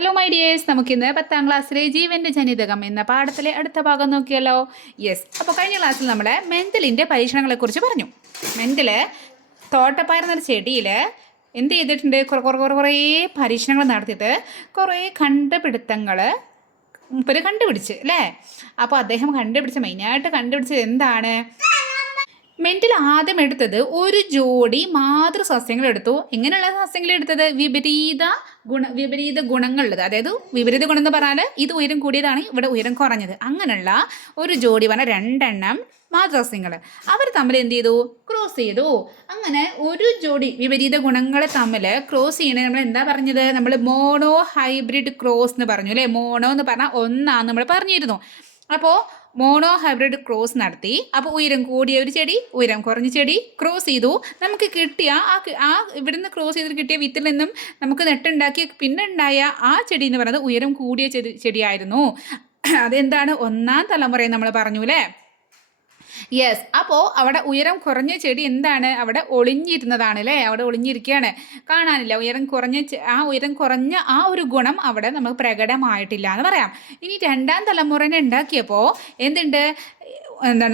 Hello my dears, നമുക്കിന്ന് 10ാം ക്ലാസ്സിലെ ജീവൻ്റെ ജനിതകം എന്ന പാഠത്തിലെ അടുത്ത ഭാഗം നോക്കിയല്ലോ. യെസ്, അപ്പോൾ കഴിഞ്ഞ ക്ലാസ്സിൽ നമ്മൾ മെൻ്റലിൻ്റെ പരീക്ഷണങ്ങളെക്കുറിച്ച് പറഞ്ഞു. മെൻ്റൽ തോട്ടപ്പായിരുന്നൊരു ചെടിയിൽ എന്ത് ചെയ്തിട്ടുണ്ട്? കുറേ പരീക്ഷണങ്ങൾ നടത്തിയിട്ട് കുറേ കണ്ടുപിടുത്തങ്ങൾ മൂപ്പര് കണ്ടുപിടിച്ച് അല്ലേ. അപ്പോൾ അദ്ദേഹം മെയിനായിട്ട് കണ്ടുപിടിച്ചത് എന്താണ്? മെൻ്റൽ ആദ്യം എടുത്തത് ഒരു ജോഡി മാതൃസസ്യങ്ങൾ എടുത്തു. എങ്ങനെയുള്ള സസ്യങ്ങൾ എടുത്തത്? വിപരീത ഗുണങ്ങളുള്ളത്. അതായത് വിപരീത ഗുണം എന്ന് പറഞ്ഞാൽ ഇത് ഉയരം കൂടിയതാണ്, ഇവിടെ ഉയരം കുറഞ്ഞത്. അങ്ങനെയുള്ള ഒരു ജോഡി പറഞ്ഞാൽ 2 മാതൃസസ്യങ്ങൾ അവർ തമ്മിൽ എന്ത് ചെയ്തു? ക്രോസ് ചെയ്തു. അങ്ങനെ ഒരു ജോഡി വിപരീത ഗുണങ്ങളെ തമ്മിൽ ക്രോസ് ചെയ്യണേ നമ്മൾ എന്താ പറഞ്ഞത്? നമ്മൾ മോണോ ഹൈബ്രിഡ് ക്രോസ് എന്ന് പറഞ്ഞു അല്ലേ. മോണോ എന്ന് പറഞ്ഞാൽ ഒന്നാന്ന് നമ്മൾ പറഞ്ഞിരുന്നു. അപ്പോൾ മോണോ ഹൈബ്രിഡ് ക്രോസ് നടത്തി. അപ്പോൾ ഉയരം കൂടിയ ഒരു ചെടി, ഉയരം കുറഞ്ഞ ചെടി ക്രോസ് ചെയ്തു. നമുക്ക് കിട്ടിയ ഇവിടുന്ന് ക്രോസ് ചെയ്തിട്ട് കിട്ടിയ വിത്തിൽ നിന്നും നമുക്ക് നെട്ടുണ്ടാക്കി പിന്നെ ഉണ്ടായ ആ ചെടി എന്ന് പറയുന്നത് ഉയരം കൂടിയ ചെടിയായിരുന്നു. അതെന്താണ്? 1ാം തലമുറ നമ്മൾ പറഞ്ഞു അല്ലേ. യെസ്, അപ്പോൾ അവിടെ ഉയരം കുറഞ്ഞ ചെടി എന്താണ്? അവിടെ ഒളിഞ്ഞിരുന്നതാണ് അല്ലേ. അവിടെ ഒളിഞ്ഞിരിക്കുകയാണ്, കാണാനില്ല. ഉയരം കുറഞ്ഞ ആ ഒരു ഗുണം അവിടെ നമുക്ക് പ്രകടമായിട്ടില്ല എന്ന് പറയാം. ഇനി 2ാം തലമുറനെ ഉണ്ടാക്കിയപ്പോൾ എന്തുണ്ട്?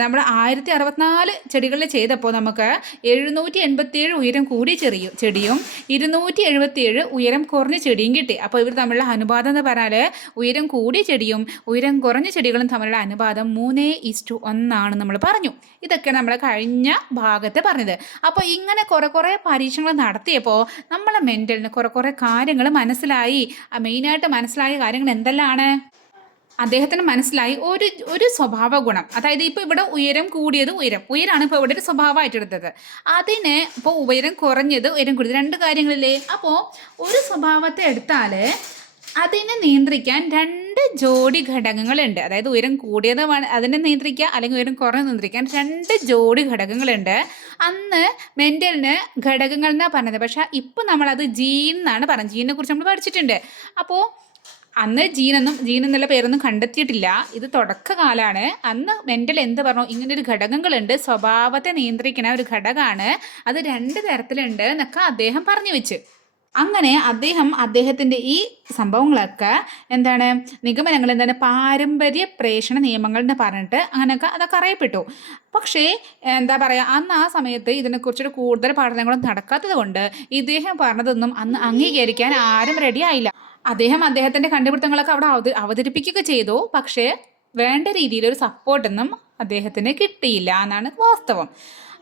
നമ്മൾ 1064 ചെടികളിൽ ചെയ്തപ്പോൾ നമുക്ക് 787 ഉയരം കൂടിയ ചെടിയും 277 ഉയരം കുറഞ്ഞ ചെടിയും കിട്ടി. അപ്പോൾ ഇവർ തമ്മിലുള്ള അനുപാതം എന്ന് പറഞ്ഞാൽ ഉയരം കൂടിയ ചെടിയും ഉയരം കുറഞ്ഞ ചെടികളും തമ്മിലുള്ള അനുപാതം 3:1 നമ്മൾ പറഞ്ഞു. ഇതൊക്കെ നമ്മൾ കഴിഞ്ഞ ഭാഗത്ത് പറഞ്ഞത്. അപ്പോൾ ഇങ്ങനെ കുറേ പരീക്ഷണങ്ങൾ നടത്തിയപ്പോൾ നമ്മളെ മെൻ്റലിന് കുറേ കാര്യങ്ങൾ മനസ്സിലായി. മെയിനായിട്ട് മനസ്സിലായ കാര്യങ്ങൾ എന്തെല്ലാമാണ്? അദ്ദേഹത്തിന് മനസ്സിലായി ഒരു സ്വഭാവ ഗുണം. അതായത് ഇപ്പോൾ ഇവിടെ ഉയരം കൂടിയത് ഉയരാണ് ഇപ്പോൾ ഇവിടെ ഒരു സ്വഭാവമായിട്ട് എടുത്തത്. അതിന് ഇപ്പോൾ ഉയരം കുറഞ്ഞത് ഉയരം കൂടിയത് 2 കാര്യങ്ങളില്ലേ. അപ്പോൾ ഒരു സ്വഭാവത്തെ എടുത്താൽ അതിനെ നിയന്ത്രിക്കാൻ 2 ജോഡി ഘടകങ്ങളുണ്ട്. അതായത് ഉയരം കൂടിയത് അതിനെ നിയന്ത്രിക്കുക, അല്ലെങ്കിൽ ഉയരം കുറഞ്ഞത് നിയന്ത്രിക്കാൻ 2 ജോഡി ഘടകങ്ങളുണ്ട്. അന്ന് മെൻ്റലിന് ഘടകങ്ങൾ എന്നാണ് പറഞ്ഞത്. പക്ഷേ ഇപ്പോൾ നമ്മളത് ജീൻ എന്നാണ് പറഞ്ഞത്. ജീനിനെ കുറിച്ച് നമ്മൾ പഠിച്ചിട്ടുണ്ട്. അപ്പോൾ അന്ന് ജീൻ എന്നുള്ള പേരൊന്നും കണ്ടെത്തിയിട്ടില്ല. ഇത് തുടക്കകാലമാണ്. അന്ന് മെൻ്റൽ എന്ത് പറഞ്ഞു? ഇങ്ങനൊരു ഘടകങ്ങളുണ്ട്, സ്വഭാവത്തെ നിയന്ത്രിക്കുന്ന ഒരു ഘടകമാണ്, അത് 2 തരത്തിലുണ്ട് എന്നൊക്കെ അദ്ദേഹം പറഞ്ഞു വെച്ച്. അങ്ങനെ അദ്ദേഹത്തിൻ്റെ ഈ സംഭവങ്ങളൊക്കെ നിഗമനങ്ങൾ പാരമ്പര്യ പ്രേഷണ നിയമങ്ങൾ എന്ന് പറഞ്ഞിട്ട് അതൊക്കെ അറിയപ്പെട്ടു. പക്ഷേ എന്താ പറയുക, അന്ന് ആ സമയത്ത് ഇതിനെക്കുറിച്ചൊരു കൂടുതൽ പഠനങ്ങളും നടക്കാത്തത് കൊണ്ട് ഇദ്ദേഹം പറഞ്ഞതൊന്നും അന്ന് അംഗീകരിക്കാൻ ആരും റെഡിയായില്ല. അദ്ദേഹത്തിൻ്റെ കണ്ടുപിടുത്തങ്ങളൊക്കെ അവിടെ അവതരിപ്പിക്കുകയൊക്കെ ചെയ്തു. പക്ഷേ വേണ്ട രീതിയിലൊരു സപ്പോർട്ടൊന്നും അദ്ദേഹത്തിന് കിട്ടിയില്ല എന്നാണ് വാസ്തവം.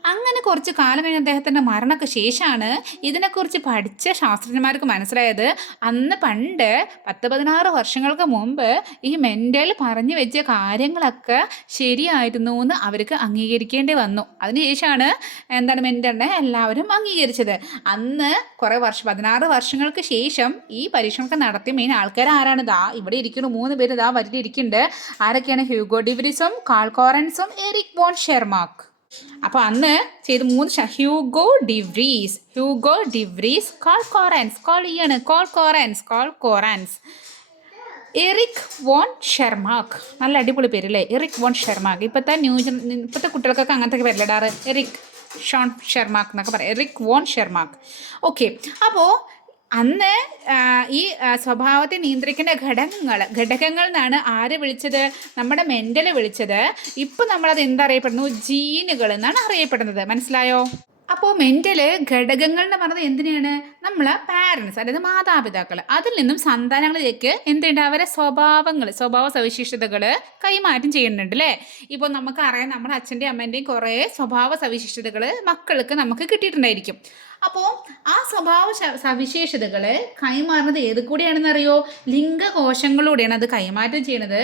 അങ്ങനെ കുറച്ച് കാലം കഴിഞ്ഞ് അദ്ദേഹത്തിൻ്റെ മരണക്ക് ശേഷമാണ് ഇതിനെക്കുറിച്ച് പഠിച്ച ശാസ്ത്രജ്ഞന്മാർക്ക് മനസ്സിലായത് അന്ന് പണ്ട് 10-16 വർഷങ്ങൾക്ക് മുമ്പ് ഈ മെൻ്റൽ പറഞ്ഞു വെച്ച കാര്യങ്ങളൊക്കെ ശരിയായിരുന്നു എന്ന് അവർക്ക് അംഗീകരിക്കേണ്ടി വന്നു. അതിനുശേഷമാണ് മെൻ്റലിനെ എല്ലാവരും അംഗീകരിച്ചത്. അന്ന് 16 വർഷങ്ങൾക്ക് ശേഷം ഈ പരീക്ഷണമൊക്കെ നടത്തിയ മെയിൻ ആൾക്കാർ ആരാണ്? ഇവിടെ ഇരിക്കുന്നു 3 പേര് വരിയിലിരിക്കുന്നുണ്ട്. ആരൊക്കെയാണ്? ഹ്യൂഗോ ഡിവ്രീസും കാൾ കോറൻസും എറിക് വോൺ ഷെർമാക്ക്. അപ്പോൾ അന്ന് ചെയ്ത് 3 Hugo de Vries Carl Correns Erich von Tschermak. നല്ല അടിപൊളി പേരല്ലേ, എറിക് വോൺ ഷെർമാക്ക്. ഇപ്പോഴത്തെ കുട്ടികൾക്കൊക്കെ അങ്ങനത്തെ പേരിലിടാറ്. എറിക് ഷോൺ ഷെർമാക്ക് എന്നൊക്കെ പറയാം. Eric von ഷെർമാക്ക്. ഓക്കെ, അപ്പോൾ അന്ന് ഈ സ്വഭാവത്തെ നിയന്ത്രിക്കുന്ന ഘടകങ്ങൾ എന്നാണ് ആര് വിളിച്ചത്? നമ്മുടെ മെൻ്റൽ വിളിച്ചത്. ഇപ്പം നമ്മളത് എന്തറിയപ്പെടുന്നു? ജീനുകൾ എന്നാണ് അറിയപ്പെടുന്നത്. മനസ്സിലായോ? അപ്പോൾ മെൻ്റൽ ഘടകങ്ങൾ എന്ന് പറഞ്ഞത് എന്തിനാണ്? നമ്മളെ പാരൻസ്, അതായത് മാതാപിതാക്കൾ, അതിൽ നിന്നും സന്താനങ്ങളിലേക്ക് അവരെ സ്വഭാവ സവിശേഷതകൾ കൈമാറ്റം ചെയ്യുന്നുണ്ട് അല്ലേ. ഇപ്പോൾ നമുക്കറിയാം, നമ്മുടെ അച്ഛൻ്റെയും അമ്മേൻ്റെയും കുറേ സ്വഭാവ സവിശേഷതകൾ നമുക്ക് കിട്ടിയിട്ടുണ്ടായിരിക്കും. അപ്പോൾ ആ സ്വഭാവ സവിശേഷതകൾ കൈമാറുന്നത് ഏത് കൂടിയാണെന്ന് അറിയോ? ലിംഗകോശങ്ങളിലൂടെയാണ് അത് കൈമാറ്റം ചെയ്യുന്നത്.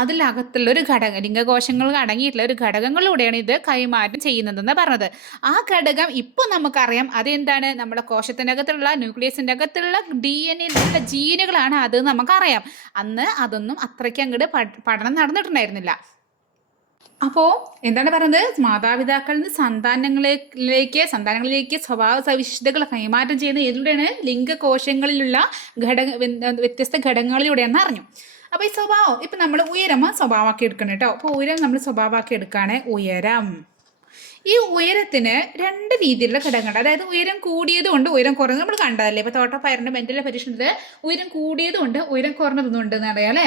അതിലകത്തുള്ള ഒരു ലിംഗകോശങ്ങൾ അടങ്ങിയിട്ടുള്ള ഒരു ഘടകങ്ങളിലൂടെയാണ് ഇത് കൈമാറ്റം ചെയ്യുന്നതെന്ന് പറഞ്ഞത്. ആ ഘടകം ഇപ്പോൾ നമുക്കറിയാം അതെന്താണ്? നമ്മുടെ കോശത്തിൻ്റെ അകത്തുള്ള ന്യൂക്ലിയസിൻ്റെ അകത്തുള്ള DNA ജീനുകളാണ് അത് നമുക്കറിയാം. അന്ന് അതൊന്നും അത്രയ്ക്ക് അങ്ങോട്ട് പഠനം നടന്നിട്ടുണ്ടായിരുന്നില്ല. അപ്പോൾ എന്താണ് പറയുന്നത്? മാതാപിതാക്കളിൽ നിന്ന് സന്താനങ്ങളിലേക്ക് സ്വഭാവ സവിശേഷതകൾ കൈമാറ്റം ചെയ്യുന്ന ഏതിലൂടെയാണ്? ലിംഗകോശങ്ങളിലുള്ള വ്യത്യസ്ത ഘടകങ്ങളിലൂടെയാണെന്ന് അറിഞ്ഞു. അപ്പോൾ ഈ സ്വഭാവം ഇപ്പം നമ്മൾ ഉയരം സ്വഭാവമാക്കി എടുക്കണം കേട്ടോ. അപ്പോൾ ഉയരം നമ്മൾ സ്വഭാവമാക്കി എടുക്കുകയാണ്. ഉയരം ഈ ഉയരത്തിന് രണ്ട് രീതിയിലുള്ള ഘടകങ്ങളുണ്ട്. അതായത് ഉയരം കൂടിയതുകൊണ്ട് ഉയരം കുറഞ്ഞത് നമ്മൾ കണ്ടതല്ലേ. ഇപ്പോൾ തോട്ടപ്പയറിൻ്റെ മെന്റലിൻ്റെ പരീക്ഷണത്തിൽ ഉയരം കൂടിയതുകൊണ്ട് ഉയരം കുറഞ്ഞതൊന്നും ഉണ്ടെന്ന് അറിയാം അല്ലേ.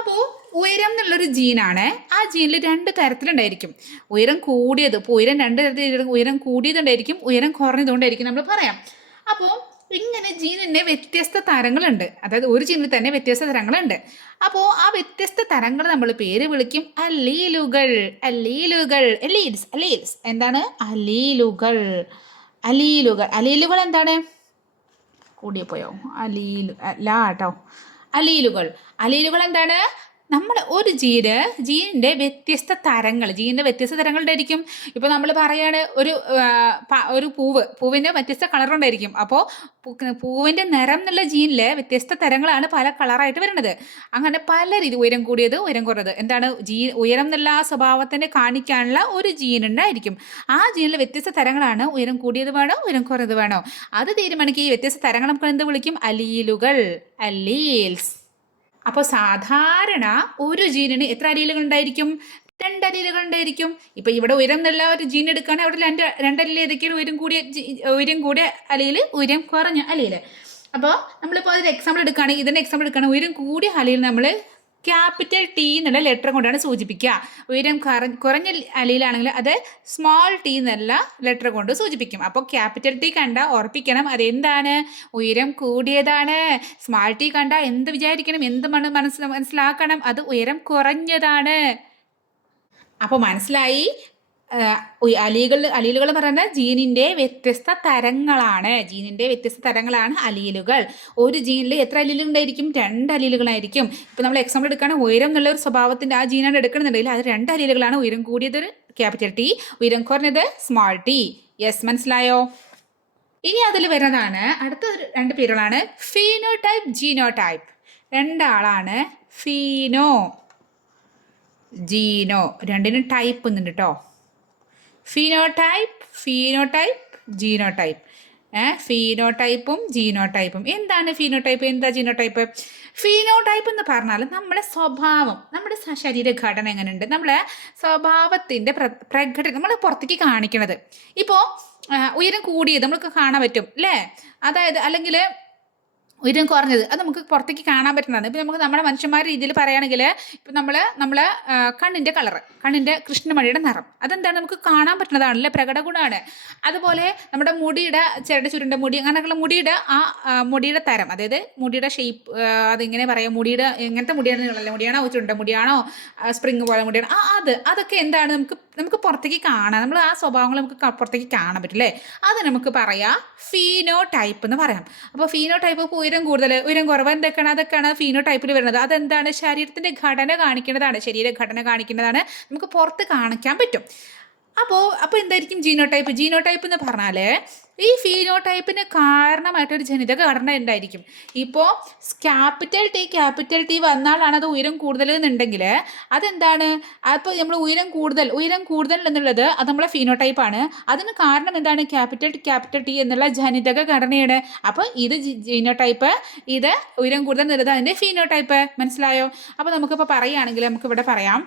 അപ്പോൾ ഉയരം എന്നുള്ളൊരു ജീനാണ്. ആ ജീനിൽ രണ്ട് തരത്തിലുണ്ടായിരിക്കും. ഉയരം കൂടിയത്, ഇപ്പോൾ ഉയരം രണ്ട് തരത്തിൽ, ഉയരം കൂടിയതുകൊണ്ടായിരിക്കും, ഉയരം കുറഞ്ഞതുകൊണ്ടായിരിക്കും നമ്മൾ പറയാം. അപ്പോൾ ഇങ്ങനെ ജീനിന് വ്യത്യസ്ത തരങ്ങളുണ്ട്. അതായത് ഒരു ജീനിൽ തന്നെ വ്യത്യസ്ത തരങ്ങളുണ്ട്. അപ്പോൾ ആ വ്യത്യസ്ത തരങ്ങൾ നമ്മൾ പേര് വിളിക്കും അലീലുകൾ. അലീലുകൾ, അലീൽസ്, അലീൽസ്. എന്താണ് അലീലുകൾ? അലീലുകൾ, അലീലുകൾ എന്താണ്? കൂടിപ്പോയോ? ലാ കേട്ടോ. അലീലുകൾ, അലീലുകൾ എന്താണ്? നമ്മൾ ഒരു ജീനിൻ്റെ വ്യത്യസ്ത തരങ്ങൾ, ജീനിൻ്റെ വ്യത്യസ്ത തരങ്ങളുണ്ടായിരിക്കും. ഇപ്പോൾ നമ്മൾ പറയാണ് ഒരു പൂവിൻ്റെ വ്യത്യസ്ത കളറുണ്ടായിരിക്കും. അപ്പോൾ പൂവിൻ്റെ നിറം എന്നുള്ള ജീനിൽ വ്യത്യസ്ത തരങ്ങളാണ് പല കളറായിട്ട് വരുന്നത്. അങ്ങനെ പല രീതി, ഉയരം കൂടിയത്, ഉയരം കുറഞ്ഞത്, എന്താണ് ഉയരം എന്നുള്ള ആ സ്വഭാവത്തിനെ കാണിക്കാനുള്ള ഒരു ജീൻ ഉണ്ടായിരിക്കും. ആ ജീനിൽ വ്യത്യസ്ത തരങ്ങളാണ്. ഉയരം കൂടിയത് വേണോ, ഉയരം കുറഞ്ഞത് വേണോ, അത് തീരുമാനിക്കുക. ഈ വ്യത്യസ്ത തരങ്ങൾ നമുക്ക് എന്ത് വിളിക്കും? അലീലുകൾ, അലീൽസ്. അപ്പോൾ സാധാരണ ഒരു ജീനിന് എത്ര അലീലുകൾ ഉണ്ടായിരിക്കും? 2 അലീലുകൾ ഉണ്ടായിരിക്കും. ഇപ്പം ഇവിടെ ഉയരം എന്നുള്ള ഒരു ജീൻ എടുക്കുകയാണെങ്കിൽ അവിടെ രണ്ട് അലീൽ ഏതൊക്കെയാണ്? ഉയരം കൂടിയ അലീൽ, ഉയരം കുറഞ്ഞ അലീൽ. അപ്പോൾ നമ്മളിപ്പോൾ അതിന് എക്സാമ്പിൾ എടുക്കുകയാണെങ്കിൽ, ഇതിൻ്റെ എക്സാമ്പിൾ എടുക്കുകയാണെങ്കിൽ ഉയരം കൂടിയ അലീൽ നമ്മൾ ക്യാപിറ്റൽ ടി എന്നുള്ള ലെറ്റർ കൊണ്ടാണ് സൂചിപ്പിക്കുക. ഉയരം കുറഞ്ഞ അലീലാണെങ്കിൽ അത് സ്മോൾ ടി എന്നുള്ള ലെറ്റർ കൊണ്ട് സൂചിപ്പിക്കും. അപ്പോൾ ക്യാപിറ്റൽ ടി കണ്ട ഉറപ്പിക്കണം അതെന്താണ്? ഉയരം കൂടിയതാണ്. സ്മോൾ ടി കണ്ട എന്ത് വിചാരിക്കണം? എന്ത് മനസ്സിലാക്കണം? അത് ഉയരം കുറഞ്ഞതാണ്. അപ്പോൾ മനസ്സിലായി. അലീലുകൾ എന്ന് പറയുന്നത് ജീനിൻ്റെ വ്യത്യസ്ത തരങ്ങളാണ്. ജീനിൻ്റെ വ്യത്യസ്ത തരങ്ങളാണ് അലീലുകൾ. ഒരു ജീനിൽ എത്ര അലീലുകൾ ഉണ്ടായിരിക്കും? 2 അലീലുകളായിരിക്കും. ഇപ്പോൾ നമ്മൾ എക്സാമ്പിൾ എടുക്കുകയാണെങ്കിൽ ഉയരം എന്നുള്ള ഒരു സ്വഭാവത്തിൻ്റെ ആ ജീനാണ് എടുക്കണമെന്നുണ്ടെങ്കിൽ അത് 2 അലീലുകളാണ്. ഉയരം കൂടിയത് ക്യാപിറ്റൽ ടി, ഉയരം കുറഞ്ഞത് സ്മോൾ ടി. യെസ്, മനസ്സിലായോ? ഇനി അതിൽ വരുന്നതാണ് അടുത്ത 2 പേരുകളാണ് ഫീനോടൈപ്പ്, ജീനോടൈപ്പ്. 2 ആളാണ്. ഫീനോ, ജീനോ, രണ്ടിനും ടൈപ്പ് ഒന്നുണ്ട് കേട്ടോ. Phenotype, genotype. ഫീനോടൈപ്പും ജീനോടൈപ്പും. എന്താണ് ഫീനോടൈപ്പ്, എന്താ ജീനോടൈപ്പ്? ഫീനോടൈപ്പ് എന്ന് പറഞ്ഞാൽ നമ്മുടെ സ്വഭാവം, നമ്മുടെ ശരീരഘടന എങ്ങനെയുണ്ട്, നമ്മളെ സ്വഭാവത്തിൻ്റെ പ്രകടനം നമ്മൾ പുറത്തേക്ക് കാണിക്കണത്. ഇപ്പോൾ ഉയരം കൂടിയത് നമുക്ക് കാണാൻ പറ്റും അല്ലേ. അതായത് അല്ലെങ്കിൽ ഉയരം കുറഞ്ഞത് അത് നമുക്ക് പുറത്തേക്ക് കാണാൻ പറ്റുന്നതാണ്. ഇപ്പം നമുക്ക് നമ്മുടെ മനുഷ്യന്മാരുടെ രീതിയിൽ പറയുകയാണെങ്കിൽ ഇപ്പം നമ്മളെ കണ്ണിൻ്റെ കളറ്, കണ്ണിൻ്റെ കൃഷ്ണമണിയുടെ നിറം, അതെന്താണ്? നമുക്ക് കാണാൻ പറ്റുന്നതാണല്ലേ, പ്രകട ഗുണമാണ്. അതുപോലെ നമ്മുടെ മുടിയുടെ ചുരുണ്ട മുടി, അങ്ങനെയൊക്കെയുള്ള മുടിയുടെ തരം, അതായത് മുടിയുടെ ഷേപ്പ്, അതിങ്ങനെ പറയാം, മുടിയുടെ എങ്ങനത്തെ മുടിയാണെന്നുള്ളല്ലേ, മുടിയാണോ ചുരുണ്ട മുടിയാണോ സ്പ്രിങ് പോലെ മുടിയാണോ, അതൊക്കെ എന്താണ്? നമുക്ക് പുറത്തേക്ക് കാണാം. നമ്മൾ ആ സ്വഭാവങ്ങൾ നമുക്ക് പുറത്തേക്ക് കാണാൻ പറ്റില്ലേ. അത് നമുക്ക് പറയാം ഫീനോ ടൈപ്പ് എന്ന് പറയാം. അപ്പോൾ ഫീനോ ടൈപ്പ് ഉയരം കൂടുതൽ, ഉയരം കുറവ്, അതൊക്കെയാണ് ഫീനോ ടൈപ്പിൽ വരുന്നത്. അതെന്താണ്? ശരീരത്തിൻ്റെ ഘടന കാണിക്കുന്നതാണ്, ശരീരഘടന കാണിക്കുന്നതാണ്, നമുക്ക് പുറത്ത് കാണിക്കാൻ പറ്റും. അപ്പോൾ എന്തായിരിക്കും ജീനോടൈപ്പ്? ജീനോടൈപ്പ് എന്ന് പറഞ്ഞാൽ ഈ ഫീനോടൈപ്പിന് കാരണമായിട്ടൊരു ജനിതക ഘടന ഉണ്ടായിരിക്കും. ഇപ്പോൾ ക്യാപിറ്റൽ ടി വന്നാലാണ് അത് ഉയരം കൂടുതൽ എന്നുണ്ടെങ്കിൽ അതെന്താണ്? അപ്പോൾ നമ്മൾ ഉയരം കൂടുതൽ എന്നുള്ളത് അത് നമ്മളെ ഫീനോടൈപ്പാണ്. അതിന് കാരണം എന്താണ്? ക്യാപിറ്റൽ ടി എന്നുള്ള ജനിതക ഘടനയാണ്. അപ്പോൾ ഇത് ജീനോടൈപ്പ്, ഇത് ഉയരം കൂടുതൽ എന്നുള്ളത് അതിൻ്റെ ഫീനോടൈപ്പ്. മനസ്സിലായോ? അപ്പോൾ നമുക്കിപ്പോൾ പറയുകയാണെങ്കിൽ നമുക്കിവിടെ പറയാം,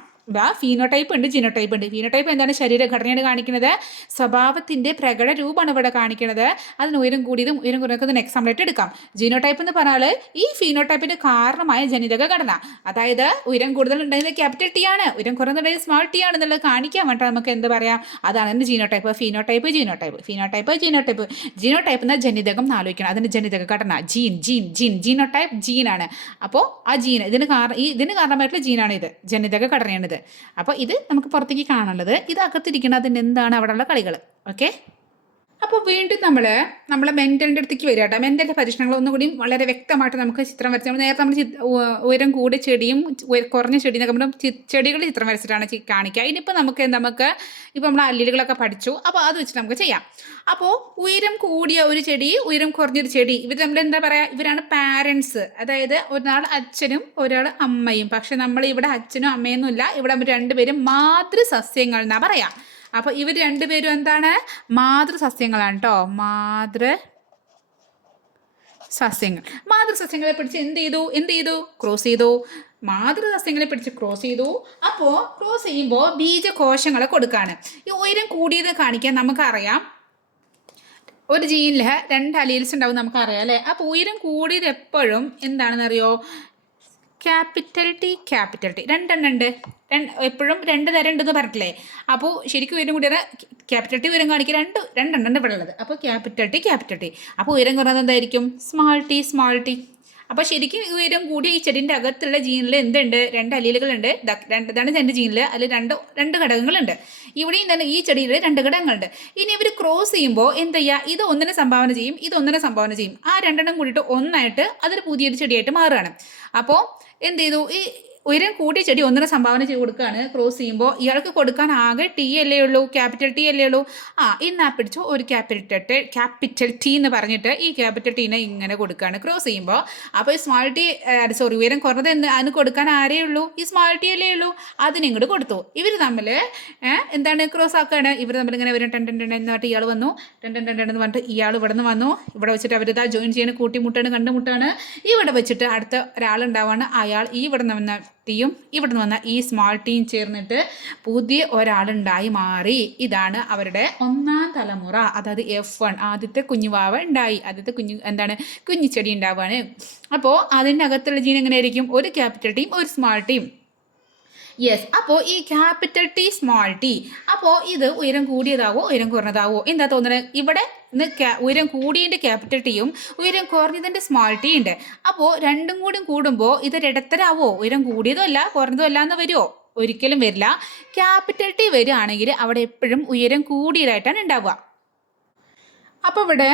ഫീനോടൈപ്പ് ഉണ്ട്, ജീനോടൈപ്പ് ഉണ്ട്. ഫീനോടൈപ്പ് എന്താണ്? ശരീരഘടനയാണ് കാണിക്കുന്നത്, സ്വഭാവത്തിൻ്റെ പ്രകട രൂപമാണ് ഇവിടെ കാണിക്കുന്നത്. അതിന് ഉയരം കൂടിയതും ഉയരം കുറഞ്ഞതും എക്സാമ്പിളായിട്ട് എടുക്കാം. ജീനോടൈപ്പ് എന്ന് പറഞ്ഞാൽ ഈ ഫീനോടൈപ്പിന് കാരണമായ ജനിതക ഘടന, അതായത് ഉയരം കൂടുതൽ ഉണ്ടെങ്കിൽ ക്യാപിറ്റൽ ടി ആണ്, ഉയരം കുറഞ്ഞുണ്ടെങ്കിൽ സ്മോൾ ടി ആണ് എന്നുള്ളത് കാണിക്കാൻ വേണ്ടി നമുക്ക് എന്ത് പറയാം? അതാണ് ജീനോടൈപ്പ്. Phenotype, genotype. ജീനോടൈപ്പ് എന്ന ജനിതകം ആലോചിക്കണം, അതിൻ്റെ ജനിതക ഘടന ജീൻ. ജീനോടൈപ്പ് ജീനാണ്. അപ്പോൾ ആ ഇതിന് കാരണമായിട്ടുള്ള ജീനാണ് ഇത്, ജനിതക ഘടനയാണ്. അപ്പോൾ ഇത് നമുക്ക് പുറത്തേക്ക് കാണേണ്ടത്, ഇത് അകത്തിരിക്കുന്നത് അതിൻ്റെ എന്താണ്? അവിടെയുള്ള കളികൾ. ഓക്കെ. അപ്പോൾ വീണ്ടും നമ്മളെ മെൻ്റലിൻ്റെ അടുത്തേക്ക് വരിക കേട്ടോ. മെൻ്റലിൻ്റെ പരീക്ഷണങ്ങൾ ഒന്നുകൂടി വളരെ വ്യക്തമായിട്ട് നമുക്ക് ചിത്രം വരച്ച്, നേരത്തെ നമ്മൾ ഉയരം കൂടിയ ചെടിയും കുറഞ്ഞ ചെടിയും നമ്മൾ ചെടികളുടെ ചിത്രം വരച്ചിട്ടാണ് കാണിക്കുക. ഇനിയിപ്പോൾ നമുക്ക് ഇപ്പോൾ നമ്മൾ അല്ലിലുകളൊക്കെ പഠിച്ചു, അപ്പോൾ അത് വെച്ചിട്ട് നമുക്ക് ചെയ്യാം. അപ്പോൾ ഉയരം കൂടിയ ഒരു ചെടി, ഉയരം കുറഞ്ഞൊരു ചെടി, ഇവർ നമ്മൾ എന്താ പറയുക? ഇവരാണ് പാരൻസ്. അതായത് ഒരാൾ അച്ഛനും ഒരാൾ അമ്മയും. പക്ഷെ നമ്മൾ ഇവിടെ അച്ഛനും അമ്മയൊന്നുമില്ല, ഇവിടെ രണ്ടുപേരും മാതൃസസ്യങ്ങൾ എന്നാണ് പറയാം. അപ്പോൾ ഇവർ രണ്ടുപേരും എന്താണ്? മാതൃസസ്യങ്ങളാണ് കേട്ടോ. മാതൃസസ്യങ്ങളെ പിടിച്ച് എന്ത് ചെയ്തു? ക്രോസ് ചെയ്തു. മാതൃസസ്യങ്ങളെ പിടിച്ച് ക്രോസ് ചെയ്തു. അപ്പോൾ ക്രോസ് ചെയ്യുമ്പോൾ ബീജകോശങ്ങളെ കൊടുക്കുകയാണ്. ഈ ഉയരം കൂടിയത് കാണിക്കാൻ നമുക്കറിയാം ഒരു ജീനിൽ 2 അലീൽസ് ഉണ്ടാവും നമുക്കറിയാം അല്ലേ. അപ്പോൾ ഉയരം കൂടിയത് എപ്പോഴും എന്താണെന്നറിയോ? ക്യാപിറ്റൽ ടി രണ്ടെണ്ണം ഉണ്ട്. എപ്പോഴും 2 തരം ഉണ്ടെന്ന് പറഞ്ഞിട്ടില്ലേ. അപ്പോൾ ശരിക്കും ഉയരം കൂടിയത് ക്യാപിറ്റൽ ടി ഉയരം കാണിക്കുക രണ്ടെണ്ണം ഇവിടെ ഉള്ളത്. അപ്പോൾ ക്യാപിറ്റൽ ടി. അപ്പോൾ ഉയരം കുറഞ്ഞത് എന്തായിരിക്കും? Small T. അപ്പോൾ ശരിക്കും ഉയരം കൂടിയ ഈ ചെടിൻ്റെ അകത്തുള്ള ജീനിൽ എന്തുണ്ട്? 2 അലീലുകളുണ്ട്. ഇതാണ് എൻ്റെ ജീനിൽ. അതിൽ രണ്ട് ഘടകങ്ങളുണ്ട്. ഇവിടെയും തന്നെ ഈ ചെടിയിൽ 2 ഘടകങ്ങളുണ്ട്. ഇനി ഇവർ ക്രോസ് ചെയ്യുമ്പോൾ എന്ത് ചെയ്യുക? ഇത് ഒന്നിനെ സംഭാവന ചെയ്യും, ഇത് ഒന്നിനെ സംഭാവന ചെയ്യും. ആ രണ്ടെണ്ണം കൂടിയിട്ട് ഒന്നായിട്ട് അതൊരു പുതിയൊരു ചെടിയായിട്ട് മാറുകയാണ്. അപ്പോൾ എന്ത് ചെയ്തു? ഈ ഉയരം കൂടിയ ചെടി ഒന്നിനെ സംഭാവന ചെയ്ത് കൊടുക്കുകയാണ് ക്രോസ് ചെയ്യുമ്പോൾ. ഇയാൾക്ക് കൊടുക്കാൻ ആകെ ടി അല്ലേ ഉള്ളൂ, ക്യാപിറ്റൽ ടി അല്ലേ ഉള്ളൂ. ഇന്നാ പിടിച്ചു ഒരു ക്യാപിറ്റൽ ടി എന്ന് പറഞ്ഞിട്ട് ഈ ക്യാപിറ്റൽ ടീനെ ഇങ്ങനെ കൊടുക്കുകയാണ് ക്രോസ് ചെയ്യുമ്പോൾ. അപ്പോൾ ഈ സ്മാൾ ടി ഉയരം കുറഞ്ഞത് അതിന് കൊടുക്കാൻ ആരേ ഉള്ളൂ? ഈ സ്മാൾ ടി അല്ലേ ഉള്ളൂ. അതിനിങ്ങോട്ട് കൊടുത്തു. ഇവർ തമ്മിൽ എന്താണ് ക്രോസ് ആക്കുകയാണ്. ഇവർ തമ്മിൽ ഇങ്ങനെ വരും. ടെൻ എന്ന് പറഞ്ഞിട്ട് ഇയാൾ വന്നു. ടെൻ എന്ന് പറഞ്ഞിട്ട് ഇയാൾ ഇവിടെ നിന്ന് വന്നു. ഇവിടെ വെച്ചിട്ട് അവരിതാ ജോയിൻ ചെയ്യാൻ കണ്ടുമുട്ടാണ്. ഇവിടെ വെച്ചിട്ട് അടുത്ത ഒരാളുണ്ടാവാണ്. അയാൾ ഈ ഇവിടെ നിന്ന് വന്ന ടീയും ഇവിടെ നിന്ന് വന്ന ഈ സ്മാൾ ടീം ചേർന്നിട്ട് പുതിയ ഒരാളുണ്ടായി മാറി. ഇതാണ് അവരുടെ 1ാം തലമുറ. അതായത് F1 ആദ്യത്തെ കുഞ്ഞുവാവ ഉണ്ടായി. ആദ്യത്തെ കുഞ്ഞിച്ചെടി ഉണ്ടാവുകയാണ്. അപ്പോൾ അതിൻ്റെ അകത്തുള്ള ജീൻ എങ്ങനെയായിരിക്കും? ഒരു ക്യാപിറ്റൽ ടീം, ഒരു സ്മാൾ ടീം. യെസ്. അപ്പോൾ ഈ ക്യാപിറ്റൽ ടി, സ്മാൾ ടി, അപ്പോൾ ഇത് ഉയരം കൂടിയതാവോ ഉയരം കുറഞ്ഞതാവോ? എന്താ തോന്നുന്നത്? ഇവിടെ ഉയരം കൂടിയതിൻ്റെ ക്യാപിറ്റൽ ടിയും ഉയരം കുറഞ്ഞതിൻ്റെ സ്മാൾ ടി ഉണ്ട്. അപ്പോൾ രണ്ടും കൂടി കൂടുമ്പോൾ ഇതൊരിടത്തരാവോ? ഉയരം കൂടിയതും അല്ല കുറഞ്ഞതും അല്ല എന്ന് വരുമോ? ഒരിക്കലും വരില്ല. ക്യാപിറ്റൽ ടി വരികയാണെങ്കിൽ അവിടെ എപ്പോഴും ഉയരം കൂടിയതായിട്ടാണ് ഉണ്ടാവുക. അപ്പോൾ ഇവിടെ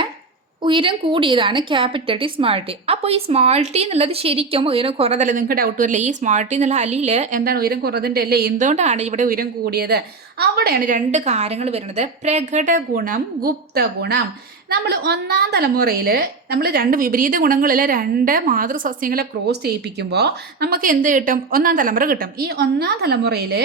ഉയരം കൂടിയതാണ് ക്യാപിറ്റൽ ടി, സ്മാൾ ടി. അപ്പോൾ ഈ സ്മാൾ ടി എന്നുള്ളത് ശരിക്കും ഉയരം കുറഞ്ഞതല്ല. നിങ്ങൾക്ക് ഡൗട്ട് വരില്ല, ഈ സ്മാൾ ടി എന്നുള്ള അലിയിൽ എന്താണ് ഉയരം കുറഞ്ഞതിൻ്റെ അല്ലേ, എന്തുകൊണ്ടാണ് ഇവിടെ ഉയരം കൂടിയത്? അവിടെയാണ് 2 കാര്യങ്ങൾ വരുന്നത്. പ്രകട ഗുണം, ഗുപ്ത ഗുണം. നമ്മൾ 1ാം തലമുറയിൽ നമ്മൾ 2 വിപരീത ഗുണങ്ങളിൽ 2 മാതൃസസ്യങ്ങളെ ക്രോസ് ചെയ്യിപ്പിക്കുമ്പോൾ നമുക്ക് എന്ത് കിട്ടും? 1ാം തലമുറ കിട്ടും. ഈ 1ാം തലമുറയിൽ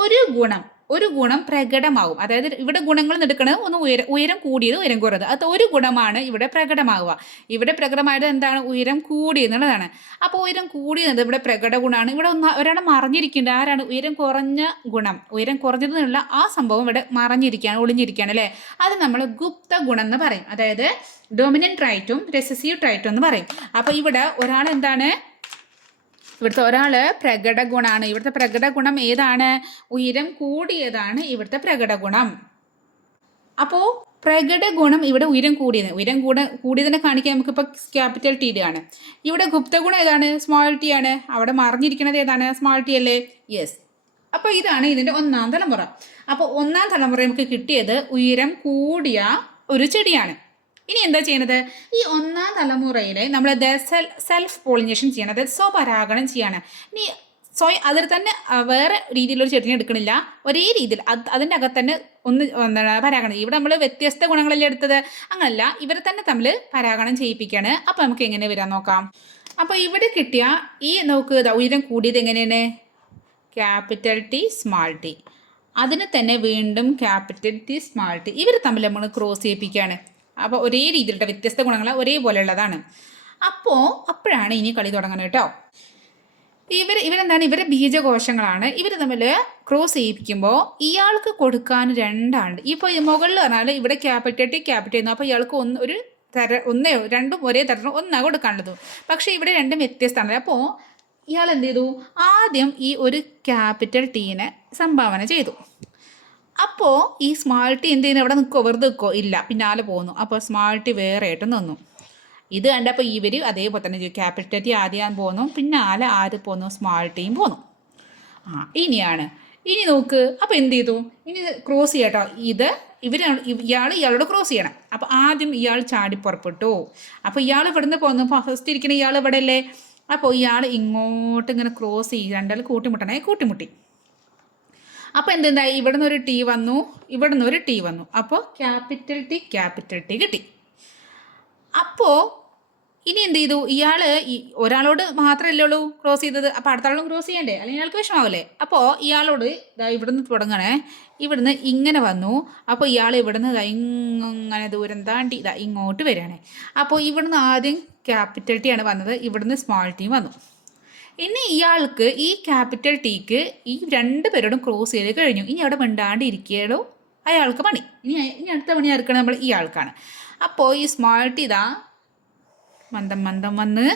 ഒരു ഗുണം പ്രകടമാവും. അതായത് ഇവിടെ ഗുണങ്ങൾ എടുക്കുന്നത് ഒന്ന് ഉയരം കൂടിയത് ഉയരം കുറഞ്ഞത്. അത് ഒരു ഗുണമാണ് ഇവിടെ പ്രകടമാവുക. ഇവിടെ പ്രകടമായത് എന്താണ്? ഉയരം കൂടിയെന്നുള്ളതാണ്. അപ്പോൾ ഉയരം കൂടിയത് ഇവിടെ പ്രകട ഗുണമാണ്. ഇവിടെ ഒരാൾ മറിഞ്ഞിരിക്കേണ്ടത് ആരാണ്? ഉയരം കുറഞ്ഞ ഗുണം. ഉയരം കുറഞ്ഞതെന്നുള്ള ആ സംഭവം ഇവിടെ മറിഞ്ഞിരിക്കുകയാണ്, ഒളിഞ്ഞിരിക്കുകയാണ് അല്ലേ. അത് നമ്മൾ ഗുപ്ത ഗുണം എന്ന് പറയും. അതായത് ഡൊമിനന്റ് ട്രൈറ്റും റെസസീവ് ട്രൈറ്റും എന്ന് പറയും. അപ്പോൾ ഇവിടെ ഒരാൾ എന്താണ്? ഇവിടുത്തെ ഒരാൾ പ്രകട ഗുണമാണ്. ഇവിടുത്തെ പ്രകട ഗുണം ഏതാണ്? ഉയരം കൂടിയതാണ് ഇവിടുത്തെ പ്രകട ഗുണം. അപ്പോൾ പ്രകട ഗുണം ഇവിടെ ഉയരം കൂടിയതിനെ കാണിക്കാൻ നമുക്കിപ്പോൾ ക്യാപിറ്റൽ ടി ആണ്. ഇവിടെ ഗുപ്ത ഗുണം ഏതാണ്? സ്മാൾ ടി ആണ്. അവിടെ മറിഞ്ഞിരിക്കുന്നത് ഏതാണ്? സ്മാൾ ടി അല്ലേ. യെസ്. അപ്പോൾ ഇതാണ് ഇതിൻ്റെ 1ാം തലമുറ. അപ്പോൾ 1ാം തലമുറ നമുക്ക് കിട്ടിയത് ഉയരം കൂടിയ ഒരു ചെടിയാണ്. ഇനി എന്താ ചെയ്യുന്നത്? ഈ 1ാം തലമുറയിൽ നമ്മൾ സെൽഫ് പോളിനേഷൻ ചെയ്യണം, അതായത് സ്വപരാഗണം ചെയ്യാണ്. ഇനി അതിൽ തന്നെ വേറെ രീതിയിലൊരു ചെടിനെ എടുക്കണില്ല, ഒരേ രീതിയിൽ അതിൻ്റെ അകത്ത് തന്നെ എന്താണ് പരാഗണം. ഇവിടെ നമ്മൾ വ്യത്യസ്ത ഗുണങ്ങളല്ലേ എടുത്തത്, അങ്ങനല്ല, ഇവരെ തന്നെ തമ്മിൽ പരാഗണം ചെയ്യിപ്പിക്കുകയാണ്. അപ്പോൾ നമുക്ക് എങ്ങനെ വരാൻ നോക്കാം. അപ്പോൾ ഇവിടെ കിട്ടിയ ഈ നമുക്ക് ഉയരം കൂടിയത് എങ്ങനെയാണ്? Capital T, small T. അതിന് തന്നെ വീണ്ടും ക്യാപിറ്റൽ ടി, സ്മാൾ ടി. ഇവർ തമ്മിൽ നമ്മൾ ക്രോസ് ചെയ്യിപ്പിക്കുകയാണ്. അപ്പോൾ ഒരേ രീതിയിലുള്ള വ്യത്യസ്ത ഗുണങ്ങൾ ഒരേപോലെയുള്ളതാണ്. അപ്പോഴാണ് ഇനി കളി തുടങ്ങുന്നത് കേട്ടോ. ഇവരെന്താണ്? ഇവരെ ബീജകോശങ്ങളാണ്. ഇവർ തമ്മിൽ ക്രോസ് ചെയ്യിപ്പിക്കുമ്പോൾ ഇയാൾക്ക് കൊടുക്കാൻ 2 ആളുണ്ട്. ഇപ്പോൾ മുകളിൽ പറഞ്ഞാൽ ഇവിടെ ക്യാപിറ്റൽ ടി ചെയ്യുന്നു. അപ്പോൾ ഇയാൾക്ക് ഒന്നോ രണ്ടും ഒരേ തരം ഒന്നാണ് കൊടുക്കാനുള്ളത്. പക്ഷേ ഇവിടെ 2 വ്യത്യസ്തമാണ്. അപ്പോൾ ഇയാൾ എന്ത് ചെയ്തു? ആദ്യം ഈ ഒരു ക്യാപിറ്റൽ ടീനെ സംഭാവന ചെയ്തു. അപ്പോൾ ഈ സ്മാൾ ടി എന്ത് ചെയ്യുന്നു? ഇവിടെ വെറുതെ നിൽക്കോ? ഇല്ല, പിന്നാലെ പോകുന്നു. അപ്പോൾ സ്മാൾ ടി വേറെ ആയിട്ട് നിന്നു. ഇത് കണ്ടപ്പോൾ ഇവർ അതേപോലെ തന്നെ ചെയ്യും. ക്യാപിറ്റൽ ടി ആദ്യം പോന്നു, പിന്നാലെ ആര് പോന്നു? സ്മാൾ ടീം പോന്നു. ഇനി നോക്ക്. അപ്പോൾ എന്ത് ചെയ്തു? ഇനി ക്രോസ് ചെയ്യട്ടോ. ഇയാളോട് ക്രോസ് ചെയ്യണം. അപ്പോൾ ആദ്യം ഇയാൾ ചാടി പുറപ്പെട്ടു. അപ്പോൾ ഇയാൾ ഇവിടുന്ന് പോന്നു. ഫസ്റ്റ് ഇരിക്കുന്ന ഇയാൾ ഇവിടെ അല്ലേ. അപ്പോൾ ഇയാൾ ഇങ്ങോട്ട് ഇങ്ങനെ ക്രോസ് ചെയ്ത് 2 കൂട്ടിമുട്ടി. അപ്പോൾ എന്തെന്തായി? ഇവിടുന്ന് ഒരു ടി വന്നു, ഇവിടുന്ന് ഒരു ടി വന്നു. അപ്പോൾ ക്യാപിറ്റൽ ടി കിട്ടി. അപ്പോൾ ഇനി എന്ത് ചെയ്തു? ഇയാൾ ഒരാളോട് മാത്രമല്ലേ ഉള്ളൂ ക്രോസ് ചെയ്തത്. അപ്പോൾ അടുത്ത ആളും ക്രോസ് ചെയ്യണ്ടേ, അല്ലെങ്കിൽ ഇയാൾക്ക് വിഷമാവില്ലേ. അപ്പോൾ ഇയാളോട് ഇവിടുന്ന് തുടങ്ങണേ, ഇവിടുന്ന് ഇങ്ങനെ വന്നു. അപ്പോൾ ഇയാൾ ഇവിടുന്ന് ഇങ്ങനെ ദൂരം താണ്ടി ഇങ്ങോട്ട് വരികയാണ്. അപ്പോൾ ഇവിടുന്ന് ആദ്യം ക്യാപിറ്റൽ ടി ആണ് വന്നത്, ഇവിടുന്ന് സ്മാൾ ടി വന്നു. ഇനി ഇയാൾക്ക് ഈ ക്യാപിറ്റൽ ടിക്ക് ഈ രണ്ട് പേരോടും ക്രോസ് ചെയ്ത് കഴിഞ്ഞു. ഇനി അവിടെ മിണ്ടാണ്ട് ഇരിക്കുകയുള്ളൂ അയാൾക്ക് പണി. ഇനി അടുത്ത പണി ആർക്കാണ്? നമ്മൾ ഈ ആൾക്കാണ്. അപ്പോൾ ഈ സ്മാൾ ടി ഇതാ മന്ദം മന്ദം വന്ന്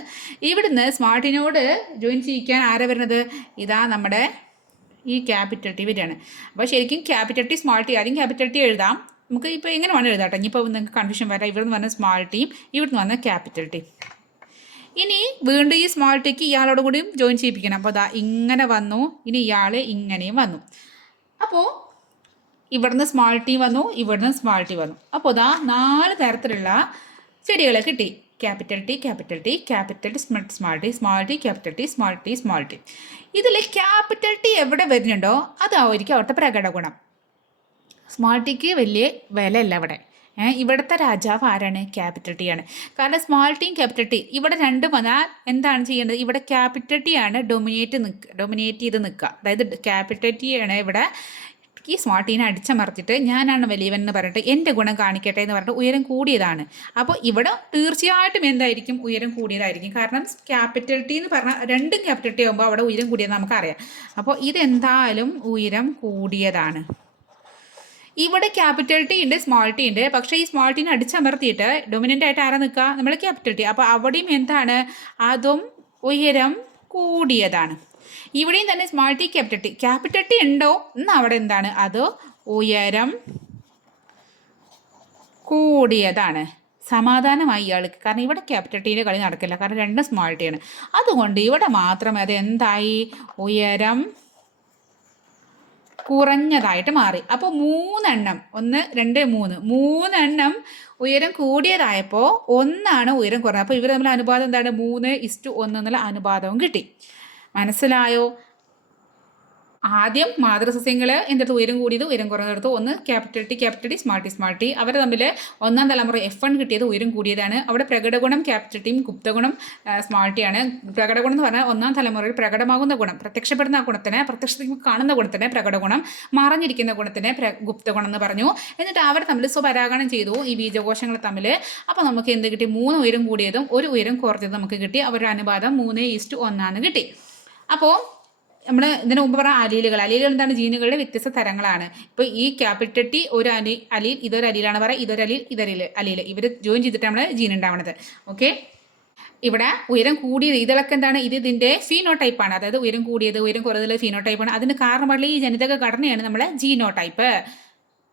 ഇവിടുന്ന് സ്മാർട്ടിനോട് ജോയിൻ ചെയ്യിക്കാൻ ആരാ വരുന്നത്? ഇതാ നമ്മുടെ ഈ ക്യാപിറ്റൽ ടി വരികയാണ്. അപ്പോൾ ശരിക്കും ക്യാപിറ്റൽ ടി സ്മാൾ ടി, ആദ്യം ക്യാപിറ്റൽ ടി എഴുതാം. നമുക്ക് ഇപ്പോൾ എങ്ങനെ വേണം എഴുതാം കേട്ടോ. ഇനിയിപ്പോൾ നിങ്ങൾക്ക് കൺഫ്യൂഷൻ വരാം. ഇവിടുന്ന് വന്ന സ്മാൾ ടിയും ഇവിടുന്ന് വന്ന ക്യാപിറ്റൽ ടി. ഇനി വീണ്ടും ഈ സ്മാൾ ടിക്ക് ഇയാളോട് കൂടിയും ജോയിൻ ചെയ്യിപ്പിക്കണം. അപ്പോൾ അതാ ഇങ്ങനെ വന്നു. ഇനി ഇയാൾ ഇങ്ങനെയും വന്നു. അപ്പോൾ ഇവിടുന്ന് സ്മാൾ ടി വന്നു, ഇവിടുന്ന് സ്മാൾ ടി വന്നു. അപ്പോൾ അതാ 4 തരത്തിലുള്ള ചെടികളെ കിട്ടി. Capital T, capital T, capital T, small T, small T, capital T, small T, small T. ഇതിൽ ക്യാപിറ്റൽ ടി എവിടെ വരുന്നുണ്ടോ അതായിരിക്കും അവിടുത്തെ പ്രകട ഗുണം. സ്മാൾ ടിക്ക് വലിയ വിലയല്ല അവിടെ. ഇവിടുത്തെ രാജാവ് ആരാണ്? ക്യാപിറ്റൽ ടി ആണ്. കാരണം സ്മാൾ ടിയും ക്യാപിറ്റൽ ടി ഇവിടെ രണ്ടും വന്നാൽ എന്താണ് ചെയ്യേണ്ടത്? ഇവിടെ ക്യാപിറ്റൽ ടി ആണ് ഡൊമിനേറ്റ് ചെയ്ത് നിൽക്കുക. അതായത് ക്യാപിറ്റൽ ടി ആണ് ഇവിടെ ഈ സ്മാൾ ടീനെ അടിച്ചമർത്തിയിട്ട് ഞാനാണ് വലിയവൻ എന്ന് പറഞ്ഞിട്ട് എൻ്റെ ഗുണം കാണിക്കട്ടെ എന്ന് പറഞ്ഞിട്ട് ഉയരം കൂടിയതാണ്. അപ്പോൾ ഇവിടെ തീർച്ചയായിട്ടും എന്തായിരിക്കും? ഉയരം കൂടിയതായിരിക്കും. കാരണം ക്യാപിറ്റൽ ടി എന്ന് പറഞ്ഞാൽ രണ്ടും ക്യാപിറ്റൽ ടി ആകുമ്പോൾ അവിടെ ഉയരം കൂടിയത് നമുക്കറിയാം. അപ്പോൾ ഇതെന്തായാലും ഉയരം കൂടിയതാണ്. ഇവിടെ ക്യാപിറ്റൽ ടി ഉണ്ട്, സ്മാൾ ടി ഉണ്ട്. പക്ഷേ ഈ സ്മാൾ ടീനെ അടിച്ചമർത്തിയിട്ട് ഡൊമിനൻ്റ് ആയിട്ട് ആരാ നിൽക്കുക? നമ്മൾ ക്യാപിറ്റൽ ടി. അപ്പോൾ അവിടെയും എന്താണ്? അതും ഉയരം കൂടിയതാണ്. ഇവിടെയും തന്നെ സ്മാൾ ടി, ക്യാപിറ്റൽ ടി ഉണ്ടോ എന്ന് അവിടെ എന്താണ്? അത് ഉയരം കൂടിയതാണ്. സമാധാനമായി ഇയാൾക്ക്. കാരണം ഇവിടെ ക്യാപിറ്റൽ ടീൻ്റെ കളി നടക്കില്ല. കാരണം രണ്ടും സ്മാൾ ടി ആണ്. അതുകൊണ്ട് ഇവിടെ മാത്രമേ അത് എന്തായി? ഉയരം കുറഞ്ഞതായിട്ട് മാറി. അപ്പോൾ 3 എണ്ണം 1 2 3 എണ്ണം ഉയരം കൂടിയതായപ്പോൾ 1 ഉയരം കുറഞ്ഞത്. അപ്പോൾ ഇവർ തമ്മിൽ അനുപാതം എന്താണ്? 3:1 എന്നുള്ള അനുപാതവും കിട്ടി. മനസ്സിലായോ? ആദ്യം മാതൃസസ്യങ്ങൾ എന്തെടുത്ത് ഉയരം കൂടിയത് ഉയരം കുറഞ്ഞെടുത്തു. ഒന്ന് ക്യാപിറ്റൽ ടി, സ്മാൾ ടി. അവർ തമ്മിൽ ഒന്നാം തലമുറ F1 കിട്ടിയത് ഉയരം കൂടിയതാണ്. അവിടെ പ്രകടഗുണം ക്യാപിറ്റൽ ടിയും ഗുപ്തഗുണം സ്മാൾ ടി ആണ്. പ്രകടഗുണം എന്ന് പറഞ്ഞാൽ ഒന്നാം തലമുറയിൽ പ്രകടമാകുന്ന ഗുണം, പ്രത്യക്ഷപ്പെടുന്ന ഗുണത്തിന്, പ്രത്യക്ഷത്തിൽ കാണുന്ന ഗുണത്തിന് പ്രകടഗുണം, മറഞ്ഞിരിക്കുന്ന ഗുണത്തിന് ഗുപ്തഗുണം എന്ന് പറഞ്ഞു. എന്നിട്ട് അവർ തമ്മിൽ സ്വപരാഗണം ചെയ്തു ഈ ബീജകോശങ്ങൾ തമ്മിൽ. അപ്പോൾ നമുക്ക് എന്ത് കിട്ടി? 3 ഉയരം കൂടിയതും 1 ഉയരം കുറഞ്ഞതും നമുക്ക് കിട്ടി. അവരുടെ അനുപാതം 3:1 കിട്ടി. അപ്പോൾ നമ്മൾ ഇതിന് മുമ്പ് പറഞ്ഞ അലീലുകൾ എന്താണ്? ജീനുകളുടെ വ്യത്യസ്ത തരങ്ങളാണ്. ഇപ്പോൾ ഈ ക്യാപിറ്റൽ ടി ഒരു അലീൽ, ഇതൊരു അലീലാണ് പറയുക, ഇതൊരു അലീൽ ഇവർ ജോയിൻ ചെയ്തിട്ട് നമ്മൾ ജീൻ ഉണ്ടാവുന്നത്. ഓക്കെ, ഇവിടെ ഉയരം കൂടിയത് ഇതിലൊക്കെ എന്താണ്? ഇതിൻ്റെ ഫീനോടൈപ്പാണ്. അതായത് ഉയരം കൂടിയത് ഉയരം കുറഞ്ഞത് ഫീനോടൈപ്പാണ്. അതിന് കാരണമുള്ള ഈ ജനിതക ഘടനയാണ് നമ്മളെ ജീനോടൈപ്പ്.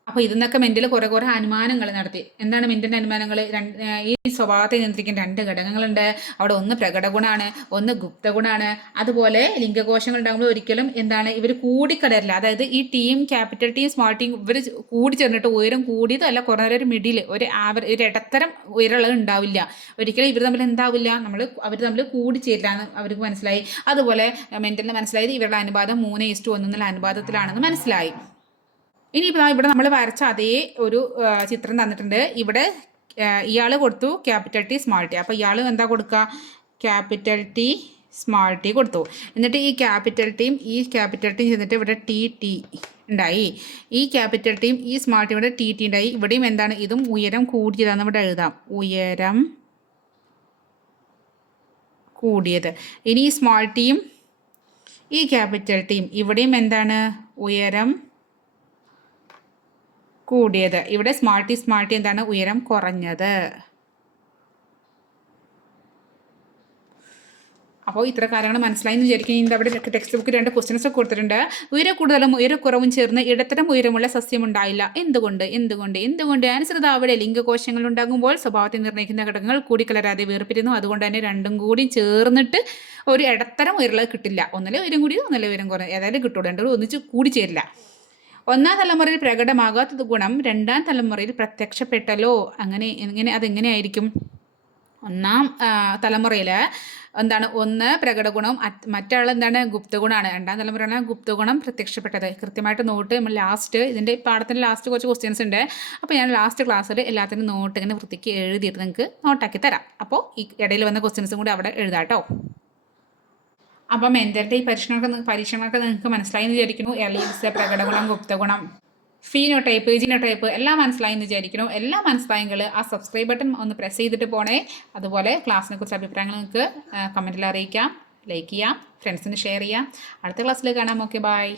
അപ്പോൾ ഇതിന്നൊക്കെ മെൻ്റൽ കുറേ അനുമാനങ്ങൾ നടത്തി. എന്താണ് മെൻ്റലിൻ്റെ അനുമാനങ്ങൾ? ഈ സ്വഭാവത്തെ നിയന്ത്രിക്കുന്ന 2 ഘടകങ്ങളുണ്ട്. അവിടെ ഒന്ന് പ്രകടഗുണമാണ്, ഒന്ന് ഗുപ്തഗുണമാണ്. അതുപോലെ ലിംഗകോശങ്ങൾ ഉണ്ടാകുമ്പോൾ ഒരിക്കലും എന്താണ്? ഇവർ കൂടിക്കടരില്ല. അതായത് ഈ ടീം ക്യാപിറ്റൽ ടിയും സ്മാൾ ടിയും ഇവർ കൂടി ചേർന്നിട്ട് ഉയരം കൂടിയതോ അല്ല കുറഞ്ഞൊരു മിഡിൽ ഒരു ഇടത്തരം ഉയരമുള്ളത് ഉണ്ടാവില്ല. ഒരിക്കലും ഇവർ തമ്മിൽ എന്താവില്ല? അവർ തമ്മിൽ കൂടിച്ചേരില്ല എന്ന് അവർക്ക് മനസ്സിലായി. അതുപോലെ മെൻ്റലിന് മനസ്സിലായത് ഇവരുടെ അനുപാതം 3:1 എന്നുള്ള അനുപാതത്തിലാണെന്ന് മനസ്സിലായി. ഇനിയിപ്പോൾ ഇവിടെ നമ്മൾ വരച്ച അതേ ഒരു ചിത്രം തന്നിട്ടുണ്ട്. ഇവിടെ ഇയാൾ കൊടുത്തു ക്യാപിറ്റൽ ടി, സ്മാൾ ടി. അപ്പോൾ ഇയാൾ എന്താ കൊടുക്കുക? ക്യാപിറ്റൽ ടി, സ്മാൾ ടി കൊടുത്തു. എന്നിട്ട് ഈ ക്യാപിറ്റൽ ടിയും ചെന്നിട്ട് ഇവിടെ ടി ഉണ്ടായി. ഈ ക്യാപിറ്റൽ ടിയും ഈ സ്മാൾ ടി ഇവിടെ ടി ഉണ്ടായി. ഇവിടെയും എന്താണ്? ഇതും ഉയരം കൂടിയതാണെന്ന് ഇവിടെ എഴുതാം. ഉയരം കൂടിയത്. ഇനി ഈ സ്മാൾ ടിയും ഈ ക്യാപിറ്റൽ ടിയും ഇവിടെയും എന്താണ്? ഉയരം കൂടിയത്. ഇവിടെ സ്മാൾ ടി എന്താണ്? ഉയരം കുറഞ്ഞത്. അപ്പോൾ ഇത്ര കാര്യങ്ങൾ മനസ്സിലായെന്ന് വിചാരിക്കും. അവിടെ ടെക്സ്റ്റ് ബുക്ക് 2 ക്വസ്റ്റ്യൻസ് ഒക്കെ കൊടുത്തിട്ടുണ്ട്. ഉയരം കൂടുതലും ഉയരക്കുറവും ചേർന്ന് ഇടത്തരം ഉയരമുള്ള സസ്യം ഉണ്ടായില്ല. എന്തുകൊണ്ട്? അനുസൃത അവിടെ ലിംഗകോശങ്ങൾ ഉണ്ടാകുമ്പോൾ സ്വഭാവത്തെ നിർണ്ണയിക്കുന്ന ഘടകങ്ങൾ കൂടിക്കലരാതെ വേർപിരുന്നു. അതുകൊണ്ട് തന്നെ രണ്ടും കൂടി ചേർന്നിട്ട് ഒരു ഇടത്തരം ഉയരമുള്ളത് കിട്ടില്ല. ഒന്നിലെ ഉയരം കൂടിയത് ഒന്നിലെ ഉയരം കുറഞ്ഞത് ഏതായാലും കിട്ടുള്ളൂ. രണ്ടും ഒന്നിച്ച് കൂടി ചേരില്ല. ഒന്നാം തലമുറയിൽ പ്രകടമാകാത്തത് ഗുണം രണ്ടാം തലമുറയിൽ പ്രത്യക്ഷപ്പെട്ടല്ലോ. അതെങ്ങനെയായിരിക്കും? ഒന്നാം തലമുറയിൽ എന്താണ്? ഒന്ന് പ്രകടഗുണവും മറ്റാൾ എന്താണ്? ഗുപ്തഗുണമാണ്. രണ്ടാം തലമുറയാണ് ഗുപ്തഗുണം പ്രത്യക്ഷപ്പെട്ടത്. കൃത്യമായിട്ട് നോട്ട് നമ്മൾ ലാസ്റ്റ് ഇതിൻ്റെ പാഠത്തിൻ്റെ ലാസ്റ്റ് കുറച്ച് ക്വസ്റ്റ്യൻസ് ഉണ്ട്. അപ്പോൾ ഞാൻ ലാസ്റ്റ് ക്ലാസ്സിൽ എല്ലാത്തിനും നോട്ട് ഇങ്ങനെ വൃത്തിക്ക് എഴുതിയിട്ട് നിങ്ങൾക്ക് നോട്ടാക്കി തരാം. അപ്പോൾ ഈ ഇടയിൽ വന്ന ക്വസ്റ്റ്യൻസും കൂടി അവിടെ എഴുതാട്ടോ. അപ്പം മെൻ്റലിൻ്റെ ഈ പരീക്ഷണങ്ങളൊക്കെ നിങ്ങൾക്ക് മനസ്സിലായി എന്ന് വിചാരിക്കുന്നു. അലീൽസ്, പ്രകടഗുണം, ഗുപ്തഗുണം, ഫീനോടൈപ്പ്, ജീനോടൈപ്പ് എല്ലാം മനസ്സിലായി എന്ന് വിചാരിക്കുന്നു. എല്ലാം മനസ്സിലായെങ്കിൽ ആ സബ്സ്ക്രൈബ് ബട്ടൺ ഒന്ന് പ്രസ് ചെയ്തിട്ട് പോണേ. അതുപോലെ ക്ലാസ്സിനെ കുറിച്ച് അഭിപ്രായങ്ങൾ നിങ്ങൾക്ക് കമൻറ്റിൽ അറിയിക്കാം. ലൈക്ക് ചെയ്യാം, ഫ്രണ്ട്സിന് ഷെയർ ചെയ്യാം. അടുത്ത ക്ലാസ്സിൽ കാണാം. Okay, by.